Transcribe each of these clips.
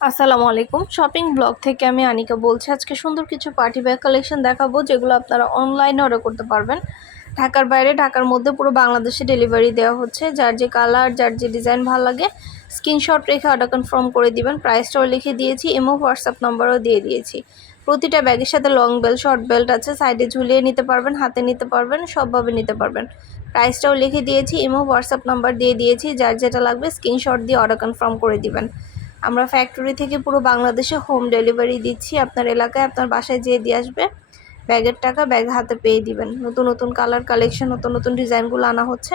আসসালামু আলাইকুম। Shopping blog থেকে আমি আনিকা বলছি, আজকে সুন্দর কিছু পার্টি ব্যাগ কালেকশন দেখাবো, যেগুলো আপনারা অনলাইনে অর্ডার করতে পারবেন। ঢাকার বাইরে, ঢাকার মধ্যে পুরো বাংলাদেশে ডেলিভারি দেওয়া হচ্ছে। যার যে কালার যার যে ডিজাইন ভালো লাগে স্ক্রিনশট রেখে অর্ডার কনফার্ম করে দিবেন। প্রাইসটাও লিখে দিয়েছি এমও হোয়াটসঅ্যাপ নাম্বারও দিয়ে দিয়েছি। প্রতিটা ব্যাগের সাথে লং বেল্ট শর্ট বেল্ট আছে সাইডে ঝুলিয়ে নিতে পারবেন, হাতে নিতে পারবেন, সবভাবে নিতে পারবেন। প্রাইসটাও লিখে দিয়েছি এমও হোয়াটসঅ্যাপ নাম্বার দিয়ে দিয়েছি। যার যেটা লাগবে স্ক্রিনশট দিয়ে অর্ডার কনফার্ম করে দিবেন। আমরা ফ্যাক্টরি থেকে পুরো বাংলাদেশে হোম ডেলিভারি দিচ্ছি। আপনার এলাকায় আপনার বাসায় যেয়ে দিয়ে আসবে। ব্যাগের টাকা ব্যাগ হাতে পেয়ে দিবেন। নতুন নতুন কালার কালেকশন নতুন নতুন ডিজাইনগুলো আনা হচ্ছে।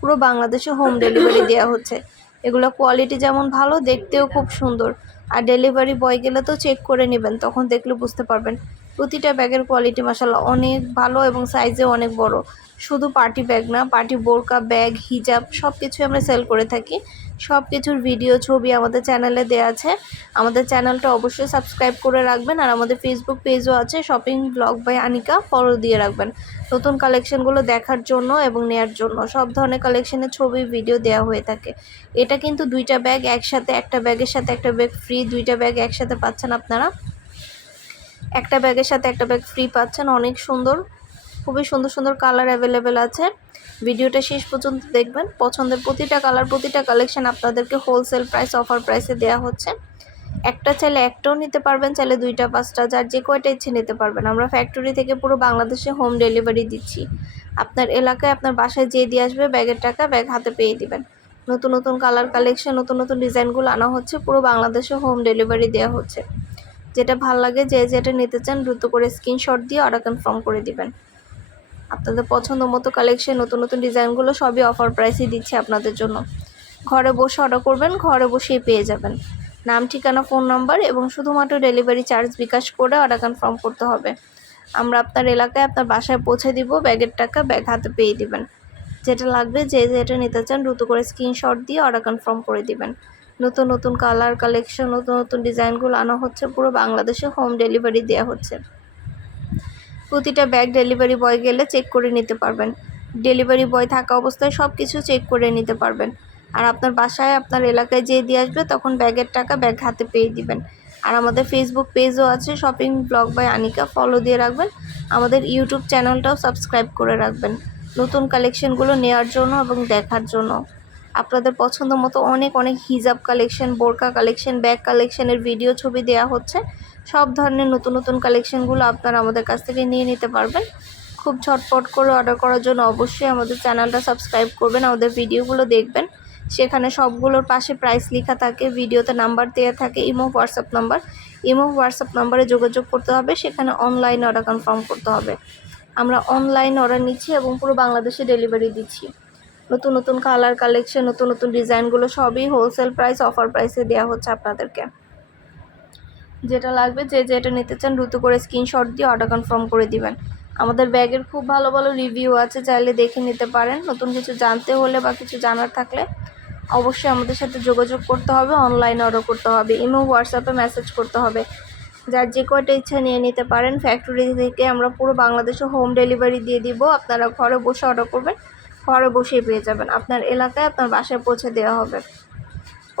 পুরো বাংলাদেশে হোম ডেলিভারি দেওয়া হচ্ছে। এগুলো কোয়ালিটি যেমন ভালো, দেখতেও খুব সুন্দর। আর ডেলিভারি বয় গেলে তো চেক করে নেবেন, তখন দেখলে বুঝতে পারবেন। প্রতিটা ব্যাগের কোয়ালিটি মাসাল্লাহ অনেক ভালো এবং সাইজে অনেক বড়। শুধু পার্টি ব্যাগ না পার্টি বোরকা ব্যাগ হিজাব সব কিছু আমরা সেল করে থাকি। সব কিছুর ভিডিও ছবি আমাদের চ্যানেলে দেওয়া আছে। আমাদের চ্যানেলটা অবশ্যই সাবস্ক্রাইব করে রাখবেন আর আমাদের ফেসবুক পেজও আছে shopping blog by Anika follow দিয়ে রাখবেন। নতুন কালেকশনগুলো দেখার জন্য এবং নেয়ার জন্য সব ধরনের কালেকশনের ছবি ভিডিও দেওয়া হয়ে থাকে। এটা কিন্তু দুইটা ব্যাগ একসাথে, একটা ব্যাগের সাথে একটা ব্যাগ ফ্রি দুইটা ব্যাগ একসাথে পাচ্ছেন আপনারা। একটা ব্যাগের সাথে একটা ব্যাগ ফ্রি পাচ্ছেন, অনেক সুন্দর, খুবই সুন্দর সুন্দর কালার অ্যাভেলেবেল আছে। ভিডিওটা শেষ পর্যন্ত দেখবেন। পছন্দের প্রতিটা কালার প্রতিটা কালেকশন আপনাদেরকে হোলসেল প্রাইস অফার প্রাইসে দেওয়া হচ্ছে। একটা চাইলে একটাও নিতে পারবেন, চাইলে দুইটা, পাঁচটা, যার যে কয়টা ইচ্ছে নিতে পারবেন। আমরা ফ্যাক্টরি থেকে পুরো বাংলাদেশে হোম ডেলিভারি দিচ্ছি। আপনার এলাকায় আপনার বাসায় যেয়ে দিয়ে আসবে, ব্যাগের টাকা ব্যাগ হাতে পেয়ে দিবেন। নতুন নতুন কালার কালেকশন নতুন নতুন ডিজাইনগুলো আনা হচ্ছে, পুরো বাংলাদেশে হোম ডেলিভারি দেওয়া হচ্ছে। যেটা ভালো লাগে, যে যেটা নিতে চান দ্রুত করে স্ক্রিনশট দিয়ে অর্ডার কনফার্ম করে দিবেন। আপনাদের পছন্দ মতো কালেকশন নতুন নতুন ডিজাইনগুলো সবই অফার প্রাইসে দিচ্ছে আপনাদের জন্য। ঘরে বসে অর্ডার করবেন, ঘরে বসেই পেয়ে যাবেন। নাম, ঠিকানা ফোন নাম্বার এবং শুধুমাত্র ডেলিভারি চার্জ বিকাশ করে অর্ডার কনফার্ম করতে হবে। আমরা আপনার এলাকায় আপনার বাসায় পৌঁছে দিব, ব্যাগের টাকা ব্যাগ হাতে পেয়ে দিবেন। যেটা লাগবে, যে যেটা নিতে চান দ্রুত করে স্ক্রিনশট দিয়ে অর্ডার কনফার্ম করে দিবেন। নতুন নতুন কালার কালেকশন নতুন নতুন ডিজাইনগুলো আনা হচ্ছে, পুরো বাংলাদেশে হোম ডেলিভারি দেওয়া হচ্ছে। প্রতিটা ব্যাগ ডেলিভারি বয় গেলে চেক করে নিতে পারবেন। ডেলিভারি বয় থাকা অবস্থায় সব কিছু চেক করে নিতে পারবেন। আর আপনার বাসায়, আপনার এলাকায় যেয়ে দিয়ে আসবে, তখন ব্যাগের টাকা ব্যাগ হাতে পেয়ে দিবেন। আর আমাদের ফেসবুক পেজও আছে shopping blog by Anika follow দিয়ে রাখবেন। আমাদের ইউটিউব চ্যানেলটাও সাবস্ক্রাইব করে রাখবেন। নতুন কালেকশনগুলো নেওয়ার জন্য এবং দেখার জন্য। আপনাদের পছন্দ মতো অনেক অনেক হিজাব কালেকশন, বোরকা কালেকশন, ব্যাগ কালেকশনের ভিডিও ছবি দেওয়া হচ্ছে। সব ধরনের নতুন নতুন কালেকশনগুলো আপনারা আমাদের কাছ থেকে নিয়ে নিতে পারবেন। খুব ঝটপট করে অর্ডার করার জন্য অবশ্যই আমাদের চ্যানেলটা সাবস্ক্রাইব করবেন, আমাদের ভিডিওগুলো দেখবেন। সেখানে সবগুলোর পাশে প্রাইস লেখা থাকে ভিডিওতে নাম্বার দেওয়া থাকে imo WhatsApp number imo WhatsApp নাম্বারে যোগাযোগ করতে হবে, সেখানে অনলাইন অর্ডার কনফার্ম করতে হবে। আমরা অনলাইন অর্ডার নিচ্ছি এবং পুরো বাংলাদেশে ডেলিভারি দিচ্ছি। নতুন নতুন কালার কালেকশন নতুন নতুন ডিজাইনগুলো সবই হোলসেল প্রাইস অফার প্রাইসে দেওয়া হচ্ছে আপনাদেরকে। যেটা লাগবে যে যেটা নিতে চান, দ্রুত করে স্ক্রিনশট দিয়ে অর্ডার কনফার্ম করে দিবেন। আমাদের ব্যাগের খুব ভালো ভালো রিভিউ আছে, চাইলে দেখে নিতে পারেন। নতুন কিছু জানতে হলে বা কিছু জানার থাকলে অবশ্যই আমাদের সাথে যোগাযোগ করতে হবে অনলাইনে অর্ডার করতে হবে ইমো হোয়াটসঅ্যাপে মেসেজ করতে হবে। যার যে কয়টা ইচ্ছা নিয়ে নিতে পারেন ফ্যাক্টরি থেকে আমরা পুরো বাংলাদেশে হোম ডেলিভারি দিয়ে দিব। আপনারা ঘরে বসে অর্ডার করবেন। ঘরে বসেই পেয়ে যাবেন। আপনার এলাকায় আপনার বাসায় পৌঁছে দেওয়া হবে।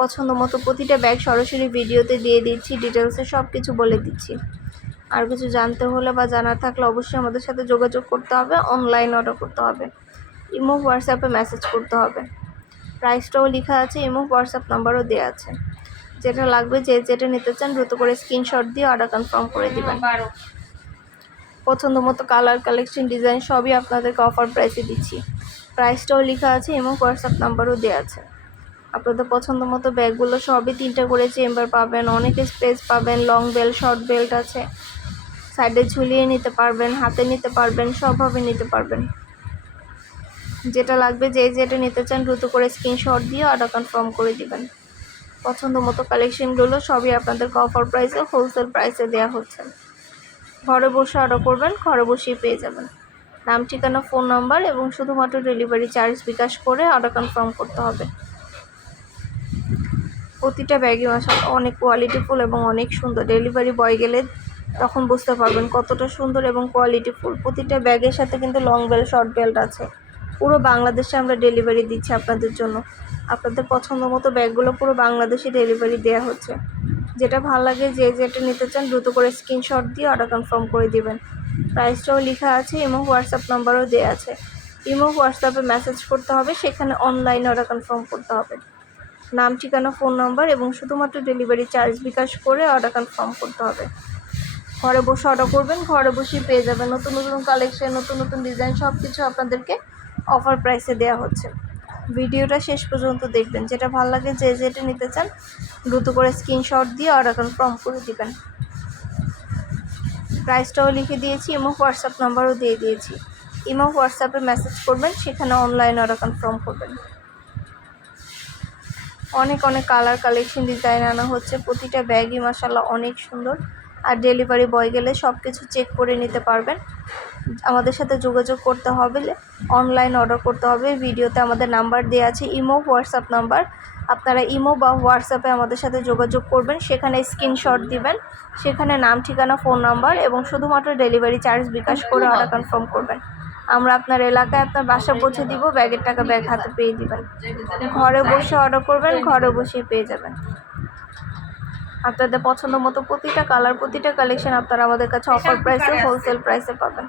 পছন্দ মতো প্রতিটা ব্যাগ সরাসরি ভিডিওতে দিয়ে দিচ্ছি ডিটেলসে সব কিছু বলে দিচ্ছি। আর কিছু জানতে হলে বা জানার থাকলে অবশ্যই আমাদের সাথে যোগাযোগ করতে হবে অনলাইন অর্ডার করতে হবে। ইমো হোয়াটসঅ্যাপে মেসেজ করতে হবে। প্রাইসটাও লেখা আছে, ইমো হোয়াটসঅ্যাপ নাম্বারও দেওয়া আছে। যেটা লাগবে যে যেটা নিতে চান দ্রুত করে স্ক্রিনশট দিয়ে অর্ডার কনফার্ম করে দেবেন। পছন্দ মতো কালার কালেকশন ডিজাইন সবই আপনাদেরকে অফার প্রাইসে দিচ্ছি। প্রাইসটাও লেখা আছে এবং হোয়াটসঅ্যাপ নাম্বারও দেওয়া আছে। আপনাদের পছন্দ মতো ব্যাগগুলো সবই তিনটা করে চেম্বার পাবেন, অনেক স্পেস পাবেন, লং বেল্ট শর্ট বেল্ট আছে। সাইডে ঝুলিয়ে নিতে পারবেন, হাতে নিতে পারবেন, সবভাবে নিতে পারবেন। যেটা লাগবে যে যেটা নিতে চান দ্রুত করে স্ক্রিনশট দিয়ে অর্ডার কনফার্ম করে দিবেন। পছন্দ মতো কালেকশনগুলো সবই আপনাদেরকে অফার প্রাইসে হোলসেল প্রাইসে দেওয়া হচ্ছে। ঘরে বসে অর্ডার করবেন, ঘরে বসেই পেয়ে যাবেন। নাম, ঠিকানা, ফোন নাম্বার এবং শুধুমাত্র ডেলিভারি চার্জ বিকাশ করে অর্ডার কনফার্ম করতে হবে। প্রতিটা ব্যাগই মাসাল অনেক কোয়ালিটিফুল এবং অনেক সুন্দর। ডেলিভারি বয় গেলে তখন বুঝতে পারবেন কতটা সুন্দর এবং কোয়ালিটিফুল প্রতিটা ব্যাগের সাথে কিন্তু লং বেল্ট শর্ট বেল্ট আছে। পুরো বাংলাদেশে আমরা ডেলিভারি দিচ্ছি আপনাদের জন্য। আপনাদের পছন্দ মতো ব্যাগগুলো পুরো বাংলাদেশে ডেলিভারি দেওয়া হচ্ছে। যেটা ভালো লাগে যে যেটা নিতে চান দ্রুত করে স্ক্রিনশট দিয়ে অর্ডার কনফার্ম করে দিবেন। প্রাইসটাও লেখা আছে এবং হোয়াটসঅ্যাপ নাম্বারও দেওয়া আছে। ইমো হোয়াটসঅ্যাপে মেসেজ করতে হবে, সেখানে অনলাইনে অর্ডার কনফার্ম করতে হবে। নাম, ঠিকানা ফোন নাম্বার এবং শুধুমাত্র ডেলিভারি চার্জ বিকাশ করে অর্ডার কনফার্ম করতে হবে। ঘরে বসে অর্ডার করবেন, ঘরে বসেই পেয়ে যাবেন। নতুন নতুন কালেকশন নতুন নতুন ডিজাইন সব কিছু আপনাদেরকে অফার প্রাইসে দেওয়া হচ্ছে। ভিডিওটা শেষ পর্যন্ত দেখবেন। যেটা ভালো লাগে যে যেটা নিতে চান, দ্রুত করে স্ক্রিনশট দিয়ে অর্ডার কনফার্ম করে দিবেন। প্রাইসটাও লিখে দিয়েছি, এবং হোয়াটসঅ্যাপ নাম্বারও দিয়ে দিয়েছি। ইমো হোয়াটসঅ্যাপে মেসেজ করবেন, সেখানে অনলাইন অর্ডার কনফার্ম করবেন। অনেক অনেক কালার কালেকশন ডিজাইন আনা হচ্ছে, প্রতিটা ব্যাগই মাসাল্লাহ অনেক সুন্দর। আর ডেলিভারি বয় গেলে সব কিছু চেক করে নিতে পারবেন। আমাদের সাথে যোগাযোগ করতে হবে অনলাইন অর্ডার করতে হবে, ভিডিওতে আমাদের নাম্বার দেওয়া আছে, ইমো হোয়াটসঅ্যাপ নাম্বার আপনারা ইমো বা হোয়াটসঅ্যাপে আমাদের সাথে যোগাযোগ করবেন, সেখানে স্ক্রিনশট দিবেন, সেখানে নাম, ঠিকানা ফোন নাম্বার এবং শুধুমাত্র ডেলিভারি চার্জ বিকাশ করে অর্ডার কনফার্ম করবেন। আমরা আপনার এলাকায় আপনার বাসা পৌঁছে দিব, ব্যাগের টাকা ব্যাগ হাতে পেয়ে দিবেন। ঘরে বসে অর্ডার করবেন, ঘরে বসেই পেয়ে যাবেন। আপনাদের পছন্দ মতো প্রতিটা কালার প্রতিটা কালেকশন আপনারা আমাদের কাছে অফার প্রাইসে হোলসেল প্রাইসে পাবেন।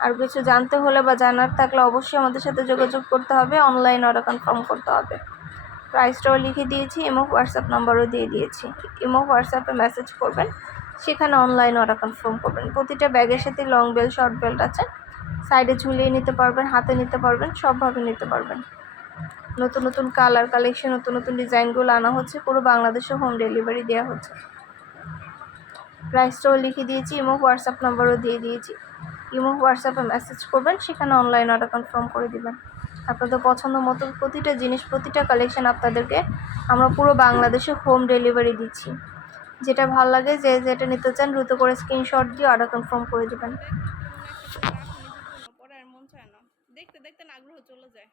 আর কিছু জানতে হলে বা জানার থাকলে অবশ্যই আমাদের সাথে যোগাযোগ করতে হবে। অনলাইন অর্ডার কনফার্ম করতে হবে। প্রাইসটাও লিখে দিয়েছি এবং হোয়াটসঅ্যাপ নাম্বারও দিয়ে দিয়েছি। ইমো হোয়াটসঅ্যাপে মেসেজ করবেন, সেখানে অনলাইন অর্ডার কনফার্ম করবেন। প্রতিটা ব্যাগের সাথে লং বেল্ট শর্ট বেল্ট আছে। সাইডে ঝুলিয়ে নিতে পারবেন, হাতে নিতে পারবেন, সবভাবে নিতে পারবেন। নতুন নতুন কালার কালেকশন নতুন নতুন ডিজাইনগুলো আনা হচ্ছে। পুরো বাংলাদেশে হোম ডেলিভারি দেওয়া হচ্ছে। প্রাইসটাও লিখে দিয়েছি ইমো হোয়াটসঅ্যাপ নাম্বারও দিয়ে দিয়েছি। ইমো, হোয়াটসঅ্যাপে মেসেজ করবেন, সেখানে অনলাইন অর্ডার কনফার্ম করে দিবেন। আপনাদের পছন্দ মতো প্রতিটা জিনিস, প্রতিটা কালেকশন আপনাদেরকে আমরা পুরো বাংলাদেশে হোম ডেলিভারি দিচ্ছি। যেটা ভালো লাগে, যে যেটা নিতে চান, দ্রুত করে স্ক্রিনশট দিয়ে অর্ডার কনফার্ম করে দেবেন। দেখতে দেখতে আগ্রহ চলে যায়।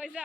হয়েছে